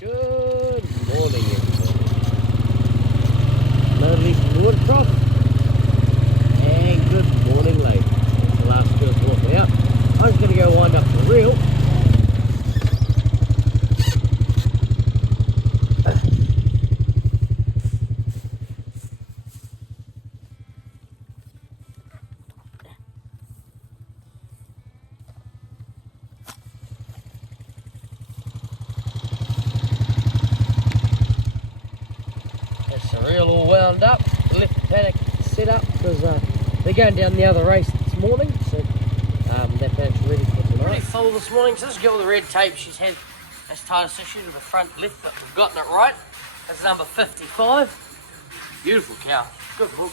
Good morning, everybody. Another leaf from the wood crop. And good morning, ladies. The last girl's walking out. I'm just going to go wind up the reel. Reel all wound up, left the paddock set up because they're going down the other race this morning, so that paddock's ready for tonight. Pretty full this morning, so this girl with the red tape, she's had this tightest issue to the front left, but we've gotten it right. That's number 55. Beautiful cow, good look.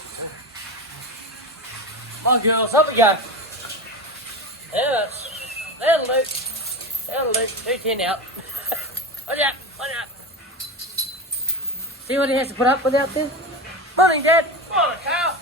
Come on girls, up we go. That'll do, 210 out. Watch out, watch out. See what he has to put up with out there? Morning, Dad. Morning, cow.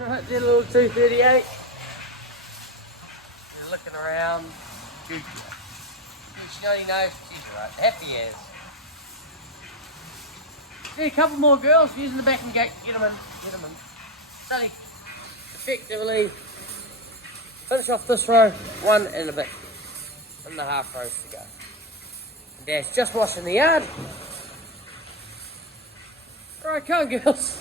Right, did a little 238. You're looking around. Good. She only knows she's right. Happy as. See a couple more girls using the backing gate to get them in. So effectively finish off this row, 1 and a bit. And the half rows to go. And Dad's just washing the yard. Alright, come on girls.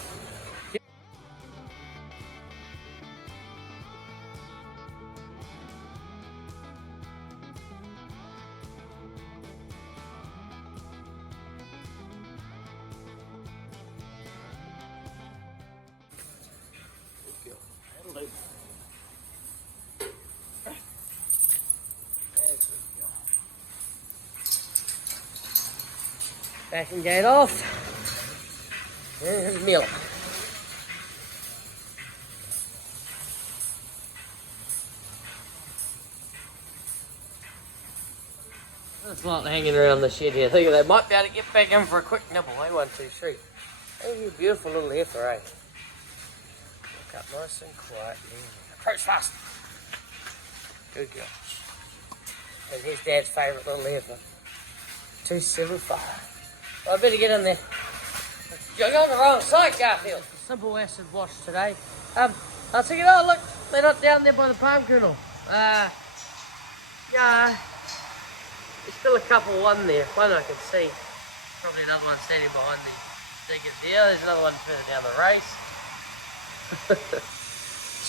Backing gate off. Here's milk. There's a lot hanging around the shed here. Think they might be able to get back in for a quick nibble. Eh? 1, 2, 3. Oh, you beautiful little heifer, eh? Look up nice and quietly. Approach fast. Good girl. And here's Dad's favourite little heifer. 275. Well, I better get in there. You're on the wrong side, Garfield. Simple acid wash today. I was thinking, oh look, they're not down there by the palm kernel. Yeah, there's still a couple, one there. One I can see. Probably another one standing behind the digger there. There's another one further down the race.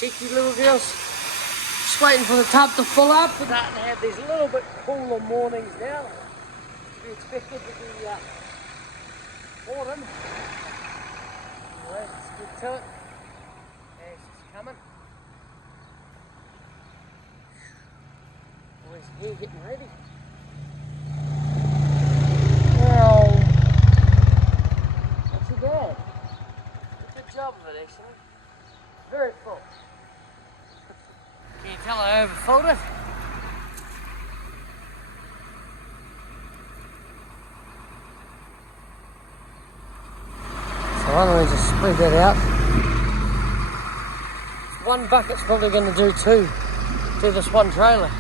Cheeky little girls. Just waiting for the tub to fill up. We're starting to have these little bit cooler mornings now. We expected to be autumn. Let's get to it. As it's coming. Boys here getting ready. Well, not too bad. Good job of it actually. Very full. Can you tell I overfilled it? Why don't we just spread that out? One bucket's probably going to do two. Do this one trailer.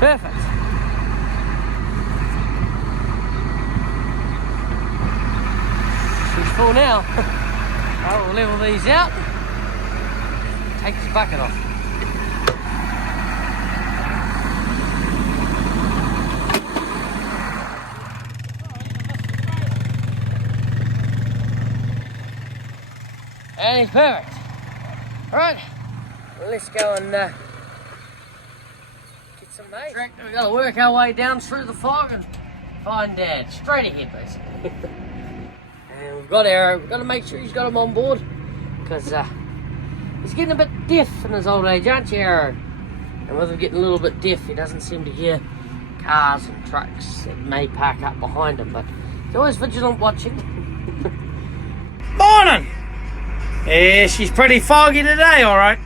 Perfect. Full now. I will level these out. Take this bucket off. And it's perfect. Alright, well, let's go and get some maize. We've got to work our way down through the fog and find Dad. Straight ahead, basically. And we've got to make sure he's got him on board, because He's getting a bit deaf in his old age, aren't you, Aaron? And with him getting a little bit deaf, he doesn't seem to hear cars and trucks that may park up behind him, but he's always vigilant watching. Morning! Yeah, she's pretty foggy today, alright.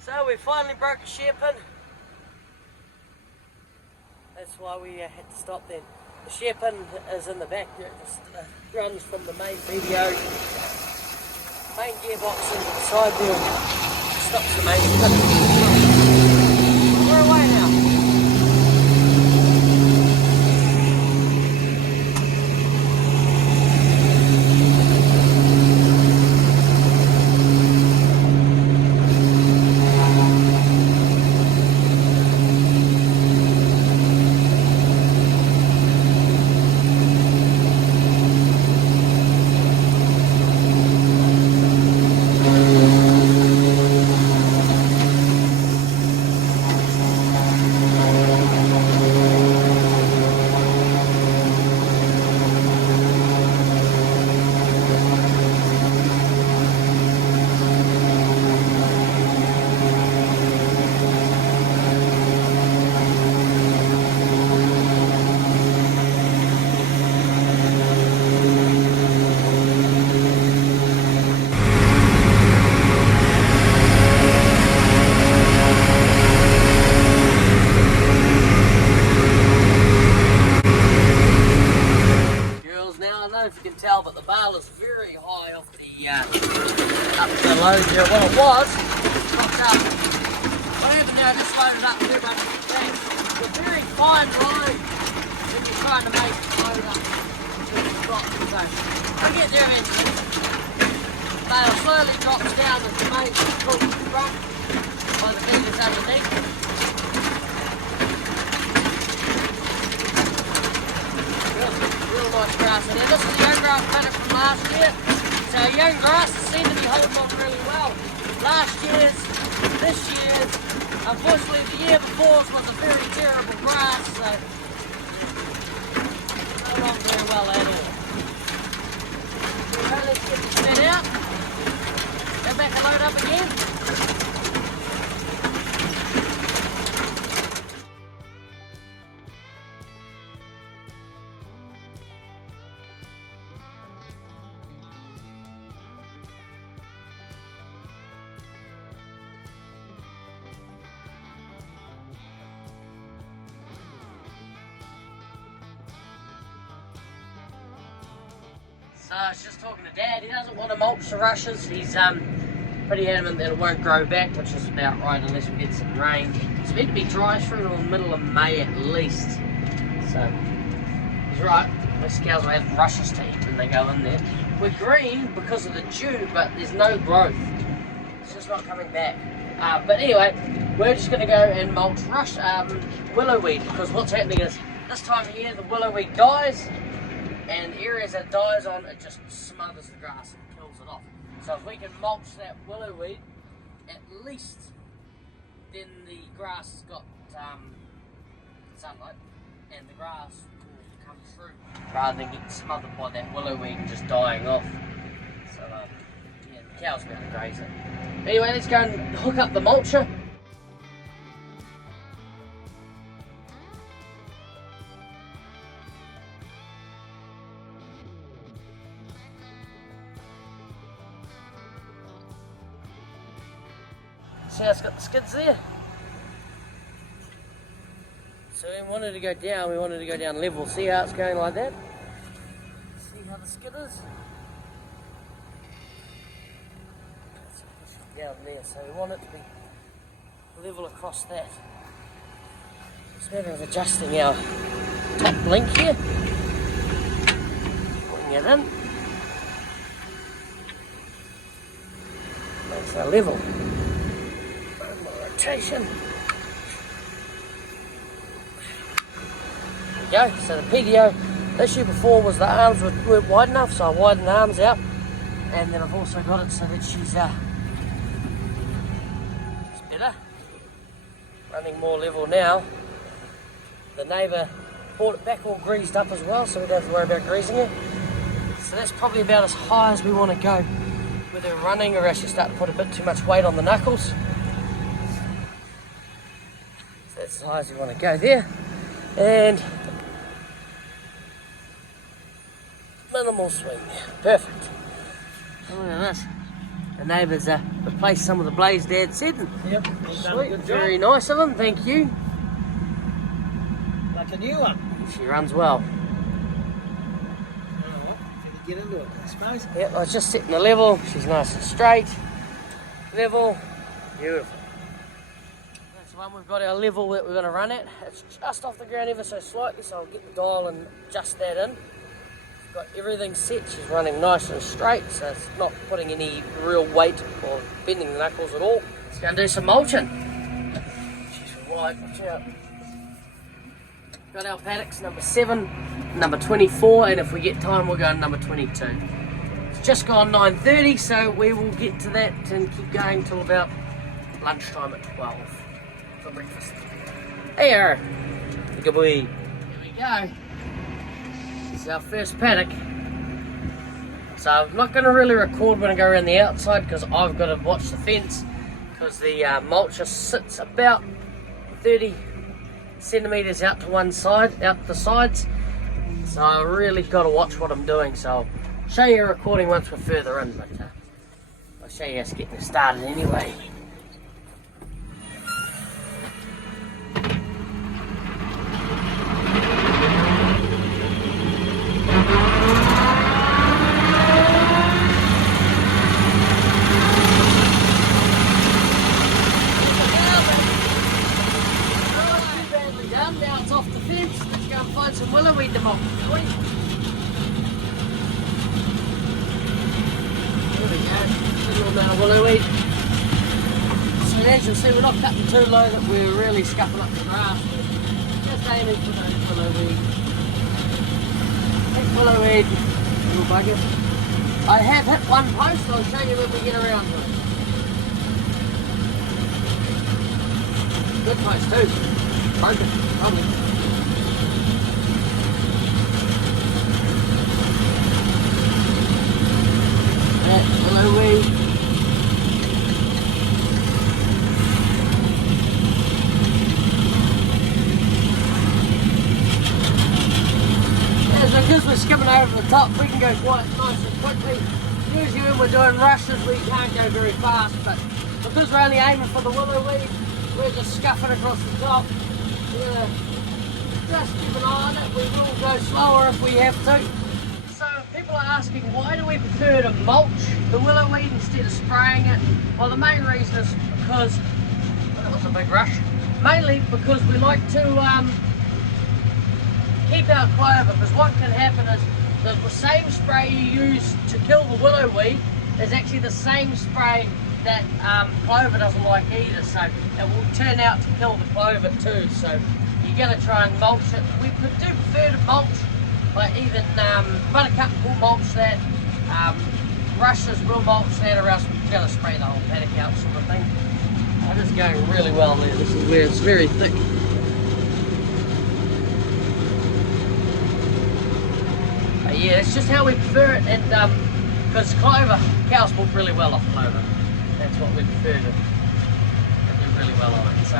So we finally broke a shear pin. That's why we had to stop then. The shear pin is in the back there. It just runs from the main video, main gearbox into the side there. Stops the main spin. We're away now. If you can tell, but the bale is very high off the up the load there. Well, it was dropped up. What happened there? I just loaded up there, but it's a very fine load when you're trying to make it load up to the drop. So I'll get there eventually. Bale slowly drops down as the main pull to the front by the meters underneath. Real nice grass, and then this is the young grass paddock from last year. So young grasses seem to be holding on really well. Last year's, this year's, unfortunately the year before's was a very terrible grass, so not on very well at all. So let's get this bed out, go back and load up again. So I was just talking to Dad. He doesn't want to mulch the rushes. He's pretty adamant that it won't grow back, which is about right unless we get some rain. It's meant to be dry through the middle of May at least. So he's right. Most cows will have rushes to eat when they go in there. We're green because of the dew, but there's no growth. It's just not coming back. But anyway, we're just going to go and mulch willowweed, because what's happening is this time of year the willowweed dies. And areas that it dies on, it just smothers the grass and kills it off. So if we can mulch that willowweed, at least then the grass has got sunlight and the grass will come through rather than getting smothered by that willowweed and just dying off. So yeah, the cows will be able to graze it. Anyway, let's go and hook up the mulcher. See how it's got the skids there? So we wanted to go down level. See how it's going like that? See how the skid is? Down there, so we want it to be level across that. It's a matter of adjusting our top link here. Putting it in. Makes our level. Rotation. There we go. So the PDO issue before was the arms weren't wide enough, so I widened the arms out, and then I've also got it so that she's better, running more level now. The neighbour bought it back all greased up as well, so we don't have to worry about greasing it. So that's probably about as high as we want to go. Whether we're running or actually start to put a bit too much weight on the knuckles. So that's as high as we want to go there. And minimal swing. Perfect. Look at this. The neighbours replaced some of the blades Dad said. Yep. Sweet. Very nice of them, thank you. Like a new one. She runs well. Alright, get into it, I suppose. Yep, I was just setting the level. She's nice and straight. Level. Beautiful. That's the one we've got our level that we're going to run at. It's just off the ground ever so slightly, so I'll get the dial and adjust that in. Got everything set, she's running nice and straight, so it's not putting any real weight or bending the knuckles at all. Let's go and do some mulching. She's wide, watch out. Got our paddocks, number 7, number 24, and if we get time we'll go on number 22. It's just gone 9:30, so we will get to that and keep going till about lunchtime at 12 for breakfast. Hey, Aaron. Good boy. Here we go. This is our first paddock. So I'm not going to really record when I go around the outside because I've got to watch the fence because the mulcher sits about 30 centimetres out to one side, out the sides. So I really got to watch what I'm doing. So I'll show you a recording once we're further in, but I'll show you us getting started anyway. Now it's off the fence. Let's go and find some willow weed to mock. There we go. A little amount of willow weed. So as you'll see, we're not cutting too low that we're really scuffing up the grass. Just aiming for those willow weed. Take willow weed, little bugger. I have hit one post. I'll show you when we get around to it. Good post too. Broken, probably. That willow weed. Because we're skimming over the top, we can go quite nice and quickly. Usually when we're doing rushes, we can't go very fast, but because we're only aiming for the willow weed, we're just scuffing across the top. Just keep an eye on it. We will go slower if we have to. So people are asking, why do we prefer to mulch the willow weed instead of spraying it? Well, the main reason is because, that was a big rush, mainly because we like to keep our clover, because what can happen is the same spray you use to kill the willow weed is actually the same spray that clover doesn't like either, so it will turn out to kill the clover too. So you're going to try and mulch it. We do prefer to mulch, like even buttercup will mulch that, rushes will mulch that, or else we're going to spray the whole paddock out sort of thing. It is going really well there. This is where it's very thick. But yeah, it's just how we prefer it, and because clover, cows walk really well off clover. That's what we prefer to do really well on it. So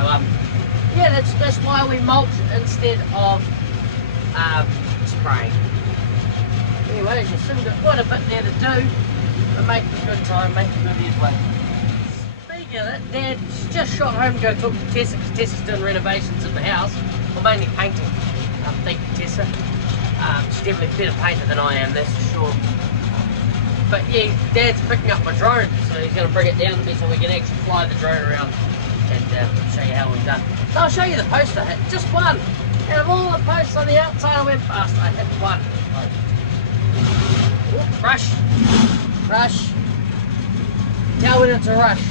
yeah, that's why we mulch instead of spraying. Anyway, as you see, we've got quite a bit there to do. We're making good time, making good headway. Speaking of that, Dad's just shot home to go talk to Tessa, because Tessa's doing renovations in the house, well, mainly painting. Thank you, Tessa. She's definitely a better painter than I am, that's for sure. But yeah, Dad's picking up my drone, so he's going to bring it down to me so we can actually fly the drone around and show you how we've done. So I'll show you the post I hit, just one. Out of all the posts on the outside I went past, I hit one. Ooh, rush, rush. Tell when it's a rush.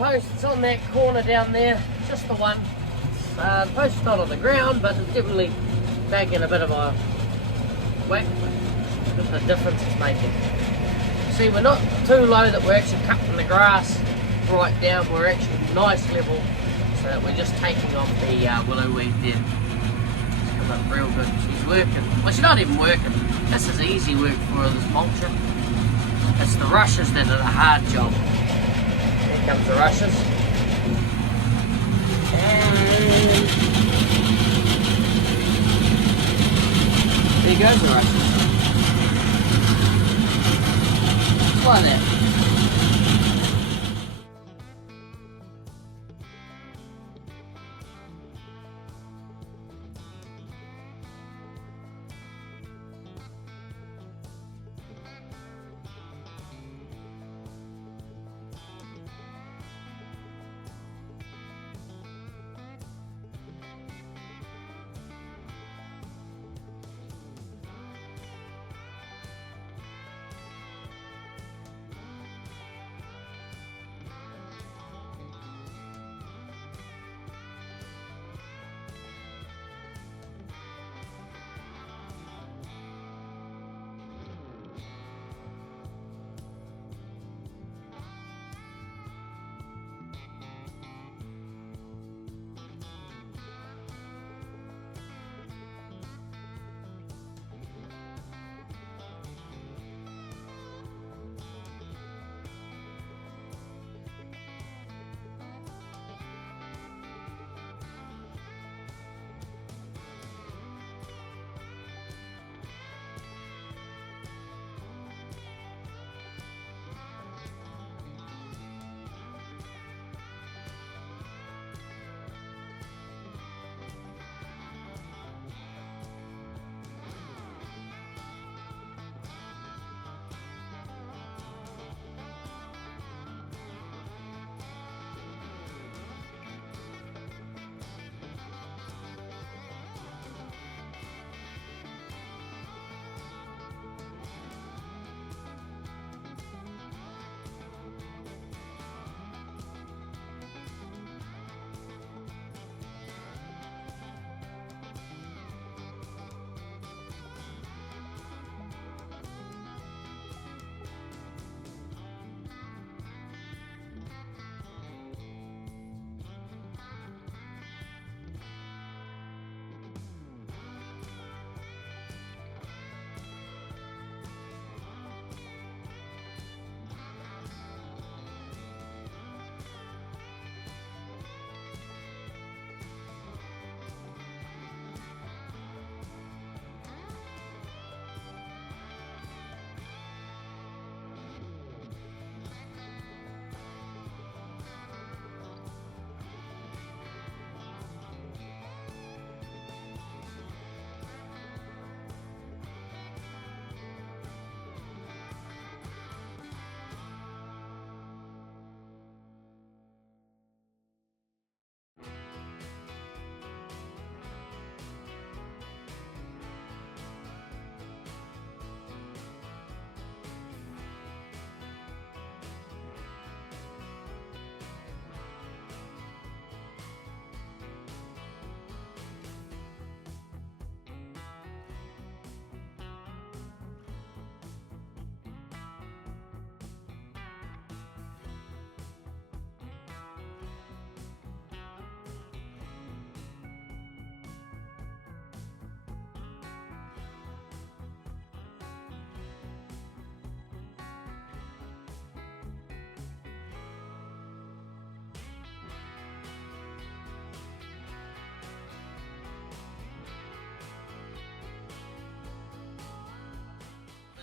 post, it's on that corner down there, just the one. The post's not on the ground, but it's definitely making a bit of a whack. Look at the difference it's making. See, we're not too low that we're actually cutting the grass right down, we're actually nice level, so that we're just taking off the willow weed there. It's come up real good. She's working. Well, she's not even working. This is easy work for her, this mulcher. It's the rushes that are the hard job. Here comes the rushes. And there goes the rushes. Just like that.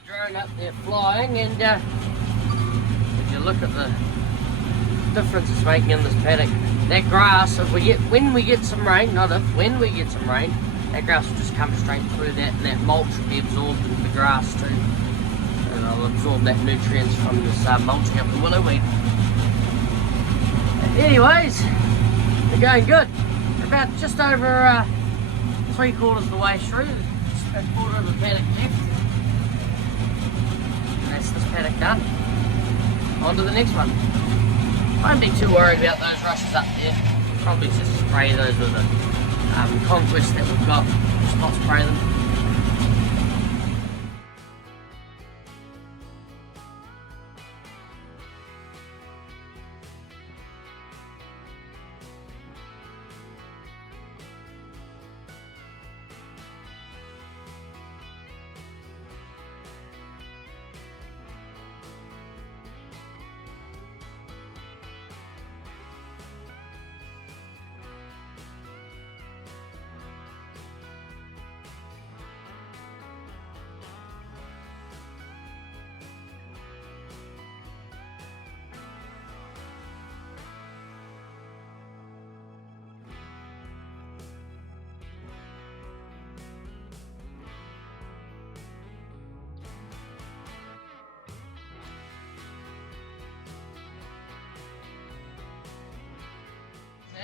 Drone up there flying, and if you look at the difference it's making in this paddock, that grass, when we get some rain, when we get some rain, that grass will just come straight through that, and that mulch will be absorbed into the grass too, and I'll absorb that nutrients from this mulching up the willow weed. Anyways, they're going good. We're about just over 3/4 of the way through, just a quarter of the paddock left. That's this paddock done. On to the next one. I won't be too worried about those rushes up there. Probably just spray those with the conquest that we've got. Just not spray them.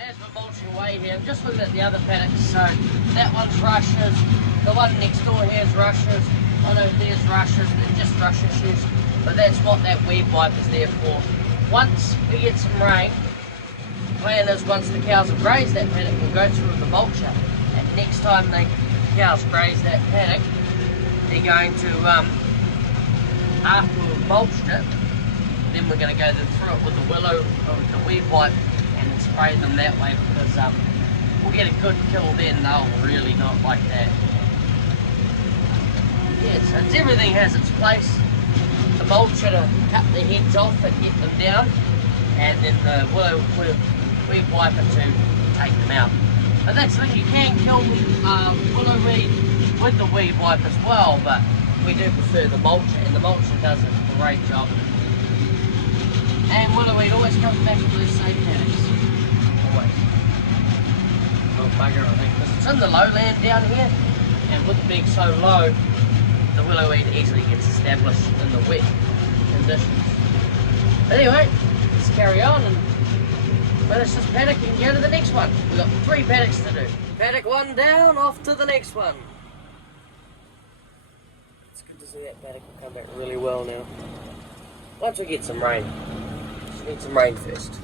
As we're mulching away here, I'm just looking at the other paddocks. So that one's rushes, the one next door here is rushes, I know there's rushes, they're just rush issues, but that's what that weed wipe is there for. Once we get some rain, the plan is once the cows have grazed that paddock, we'll go through with the mulcher, and next time the cows graze that paddock, they're going to, after we've mulched it, then we're going to go through it with the willow, the weed wipe, and spray them that way, because we'll get a good kill then. They'll really not like that. Yeah, so everything has its place. The mulcher to cut the heads off and get them down, and then the willow weed wiper to take them out. But that's when you can kill willow weed with the weed wipe as well, but we do prefer the mulcher, and the mulcher does a great job. And willow weed always comes back to those same paddocks. Always. Little bugger, I think, because it's in the lowland down here, and with it being so low, the willow weed easily gets established in the wet conditions. Anyway, let's carry on and finish this paddock and go to the next one. We've got 3 paddocks to do. Paddock 1 down, off to the next one. It's good to see that paddock will come back really well now. Once we get some rain. Just need some rain first.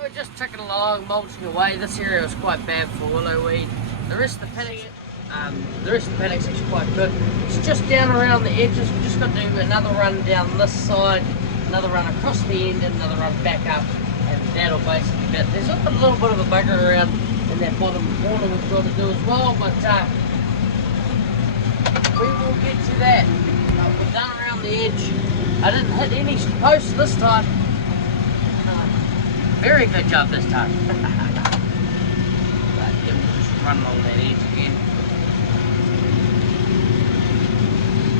We're just ticking along, mulching away. This area is quite bad for willow weed. The rest of the paddock, is actually quite good. It's just down around the edges. We've just got to do another run down this side, another run across the end, and another run back up, and that'll basically be it. There's a little bit of a bugger around in that bottom corner we've got to do as well, but we will get to that. We've done around the edge. I didn't hit any posts this time. Very good job this time. But yeah, we'll just run along that edge again.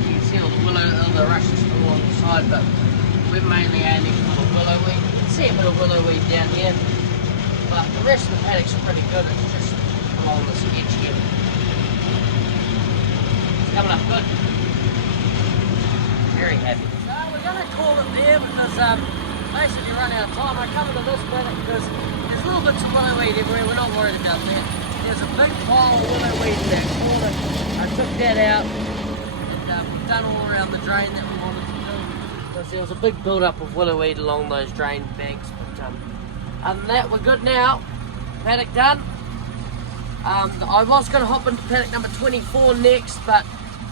You can see all the willow, all the rushes still on the side, but we're mainly aiming for the willow weed. You can see a bit of willow weed down here. but the rest of the paddocks are pretty good. It's just along this edge here. It's coming up good. Very happy. So we're going to call it there because basically run out of time. I come into this paddock because there's little bits of willow weed everywhere. We're not worried about that. There's a big pile of willow weed in that corner. I took that out and we've done all around the drain that we wanted to do. Because there was a big build-up of willow weed along those drain banks. But other than that, we're good now. Paddock done. I was going to hop into paddock number 24 next, but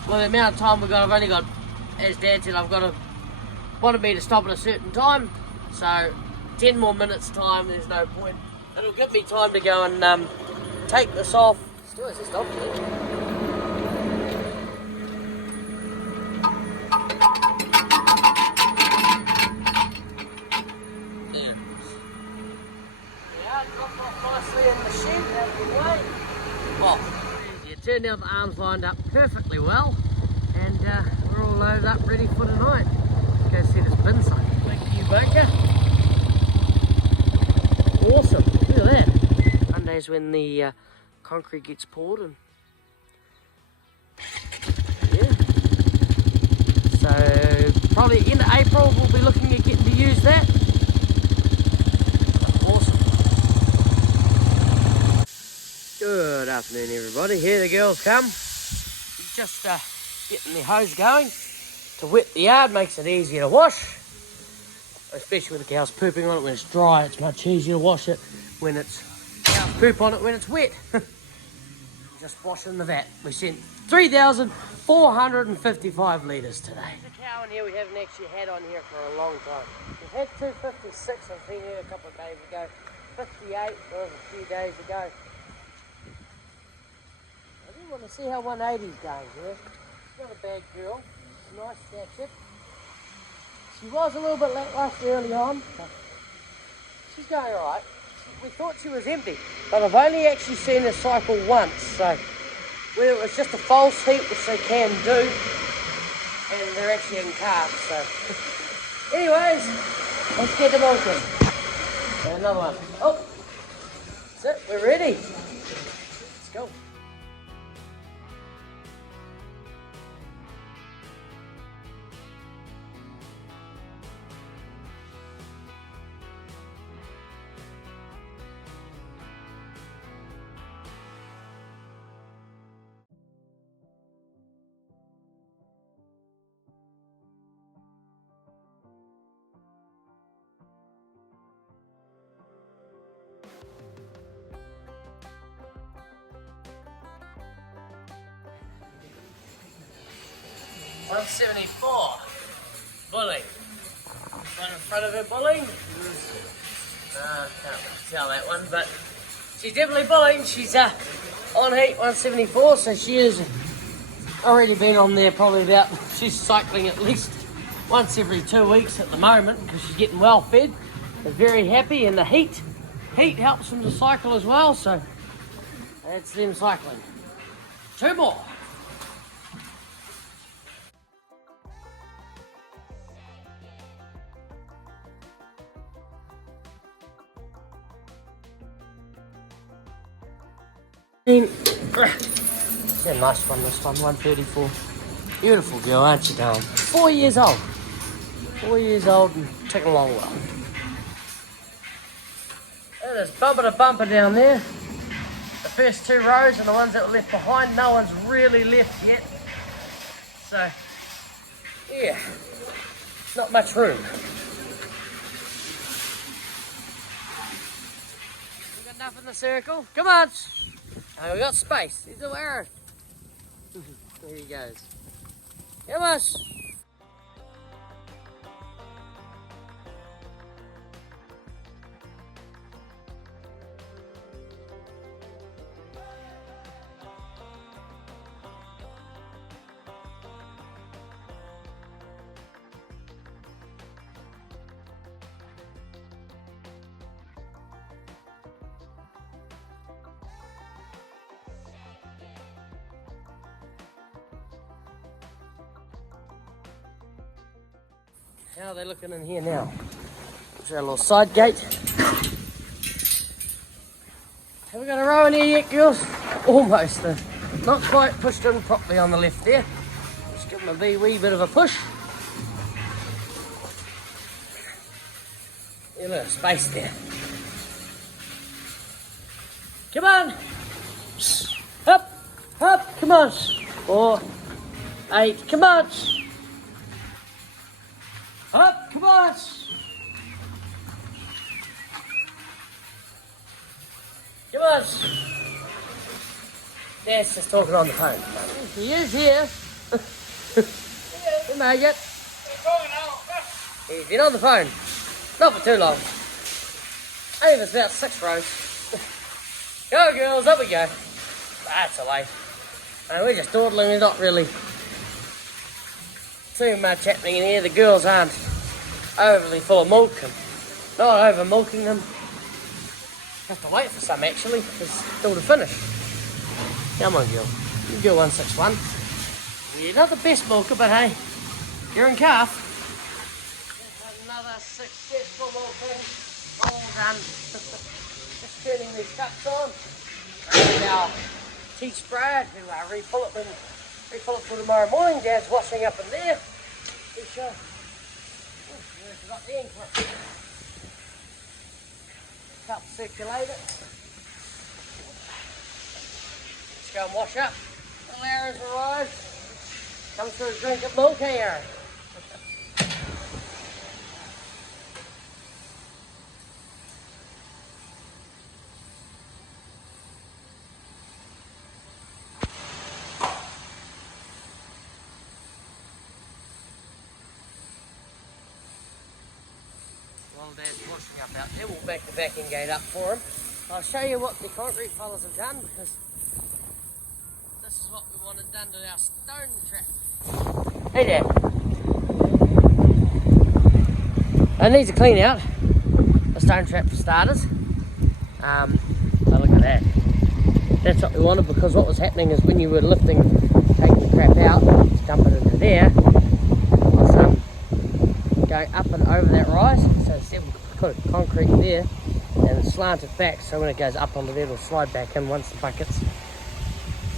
with the amount of time we've got, I've only got, as Dad said, wanted me to stop at a certain time. So 10 more minutes time, there's no point. It'll give me time to go and take this off. Still has stopped here. There. Yeah, dropped off nicely in the shed out of the way. Well, you turned out the arms lined up perfectly well, and we're all loaded up ready for tonight. Let's go see this bin site. Thank you, Baker. Awesome, look at that. Monday's when the concrete gets poured, and yeah. So probably end of April we'll be looking at getting to use that. Awesome. Good afternoon, everybody. Here the girls come. Just getting the hose going to wet the yard, makes it easier to wash. Especially with the cows pooping on it when it's dry, it's much easier to wash it when it's cows poop on it when it's wet. Just wash in the vat. We sent 3,455 litres today. There's a cow in here we haven't actually had on here for a long time. We've had 256, I've been here a couple of days ago. 58 was a few days ago. I do want to see how 180's going here. She's not a bad girl. She's nice, that's it. She was a little bit lacklustre early on, but she's going alright. We thought she was empty, but I've only actually seen her cycle once, so whether it was just a false heat, which they can do, and they're actually in calves, so. Anyways, let's get them open. And another one. Oh, that's it, we're ready. Let's go. $174. Bulling. One in front of her bulling. Can't really tell that one, but she's definitely bulling. She's on heat 174, so she has already been on there probably about, she's cycling at least once every 2 weeks at the moment because she's getting well fed. They're very happy, and the heat helps them to cycle as well, so that's them cycling. 2 more. It's a nice one this time, 134. Beautiful girl, aren't you, darling? 4 years old. 4 years old and ticking along well. And there's bumper to bumper down there. The first 2 rows and the ones that were left behind, no one's really left yet. So, yeah, not much room. We got enough in the circle. Come on. Oh, we got space. He's a arrow. There he goes. Come on. How are they looking in here now? There's our little side gate. got a row in here yet, girls? Almost. Not quite pushed in properly on the left there. Just give them a wee bit of a push. A little space there. Come on. Up, up, come on. 4, 8, come on. Up, come on. Come on. Dad's just talking on the phone. He is here. He made it. He's been on the phone. Not for too long. Only for about 6 rows. Go girls, up we go. That's away. And we're just dawdling, there's not really too much happening in here. The girls aren't overly full of milk and not over milking them. Have to wait for some actually, it's still to finish. Come on girl, you go 161. You're not the best milker, but hey, you're in calf. Another successful milking, all done. Just turning these cups on. And our tea sprayer to refill it for tomorrow morning. Dad's washing up in there. Got the ink. Cup circulator. Let's go and wash up. Little Aaron's arrived. Comes for a drink of milk, hey Aaron? While Dad's washing up out there, we'll back the backing gate up for him. I'll show you what the concrete fellas have done because this is what we wanted done to our stone trap. Hey Dad. It needs a clean out. The stone trap for starters. Oh, look at that. That's what we wanted because what was happening is when you were lifting, taking the crap out, dumping it into there, it was going up and over that rise. So instead we put a concrete there and it slanted back so when it goes up onto there it'll slide back in once the bucket's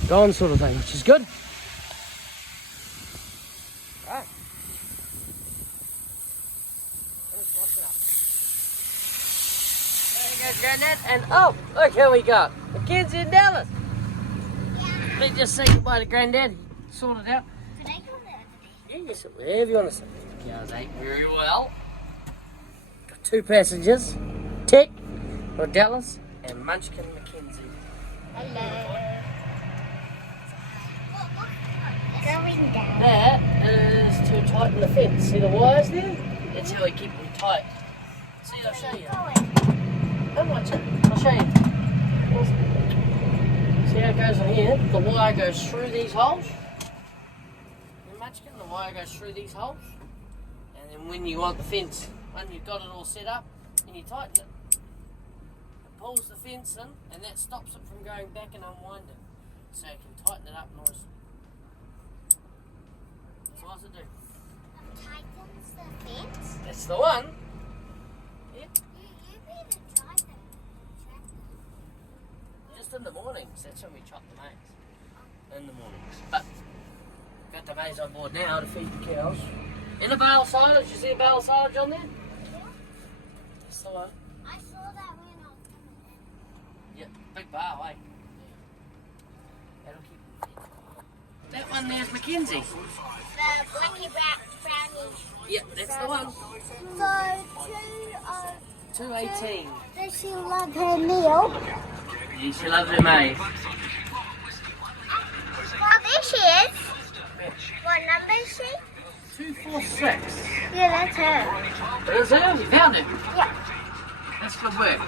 gone sort of thing, which is good. Right. Let's wash it up. There goes Grandad, and oh, look who we got. Mackenzie and Dallas. Yeah. Let's just say goodbye to Grandad. Sort it out. Can I go there today? Yeah, sit wherever you want to sit. Goes ate very well. Got 2 passengers. Tick, or Dallas, and Munchkin Mackenzie. Hello. Going down. That is to tighten the fence. See the wires there? That's how we keep them tight. See, I'll show you. Come on, I'll show you. See how it goes on here? The wire goes through these holes. And Munchkin, the wire goes through these holes. And then when you want the fence, when you've got it all set up, and you tighten it. It pulls the fence in, and that stops it from going back and unwinding. So you can tighten it up nice. So what's it do? Tightens the fence. That's the one. Yep. You be the driver. Just in the mornings. That's when we chop the maize. In the mornings. But got the maize on board now to feed the cows. In a bale of silage. You see a bale of silage on there? Yeah. That's the one. I saw that when I was coming in. Yep. Big bale, eh? That'll keep. That one there's Mackenzie. The blacky brownish. Yep, that's the one. So, 218. does she love her meal? Yeah, she loves her maize. Oh, there she is. What number is she? 246. Yeah, that's her. There's her. You found it. Yeah, That's good work.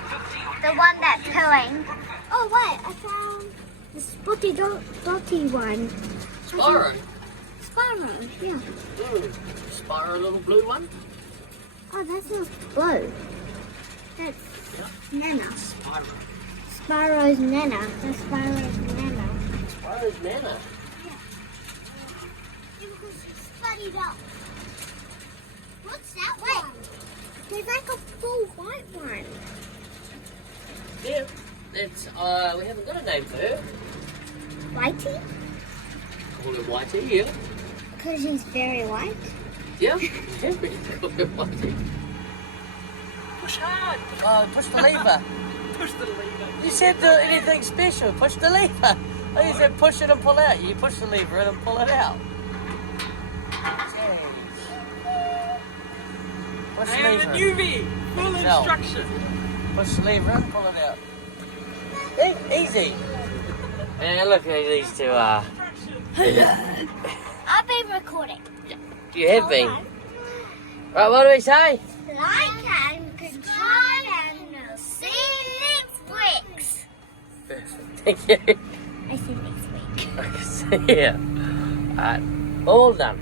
the one that's pulling. Oh, wait, I found the spotty dotty one. Spyro. Sparrow, yeah. Spyro, little blue one. Oh, that's not blue. That's Nana. Spyro. Sparrow's Nana. That's Sparrow's Nana. Spyro's Nana. Yeah, because she's studied up. What's that one? There's like a full white one. Yeah. It's we haven't got a name for her. Whitey? Call her Whitey, yeah. Because he's very white. Yeah, we call her Whitey. Push hard. Oh, push the lever. Push the lever. You said anything special, push the lever. Oh, you said push it and pull out. You push the lever in and pull it out. Jeez. Push the And lever. the newbie. Full No. instruction. Push the lever and pull it out. Easy. And look at these two are. I've been recording. You have been. Right, what do we say? Like and subscribe and we'll see you next week. Perfect. Thank you. I see next week. Okay, so yeah. Alright, all done.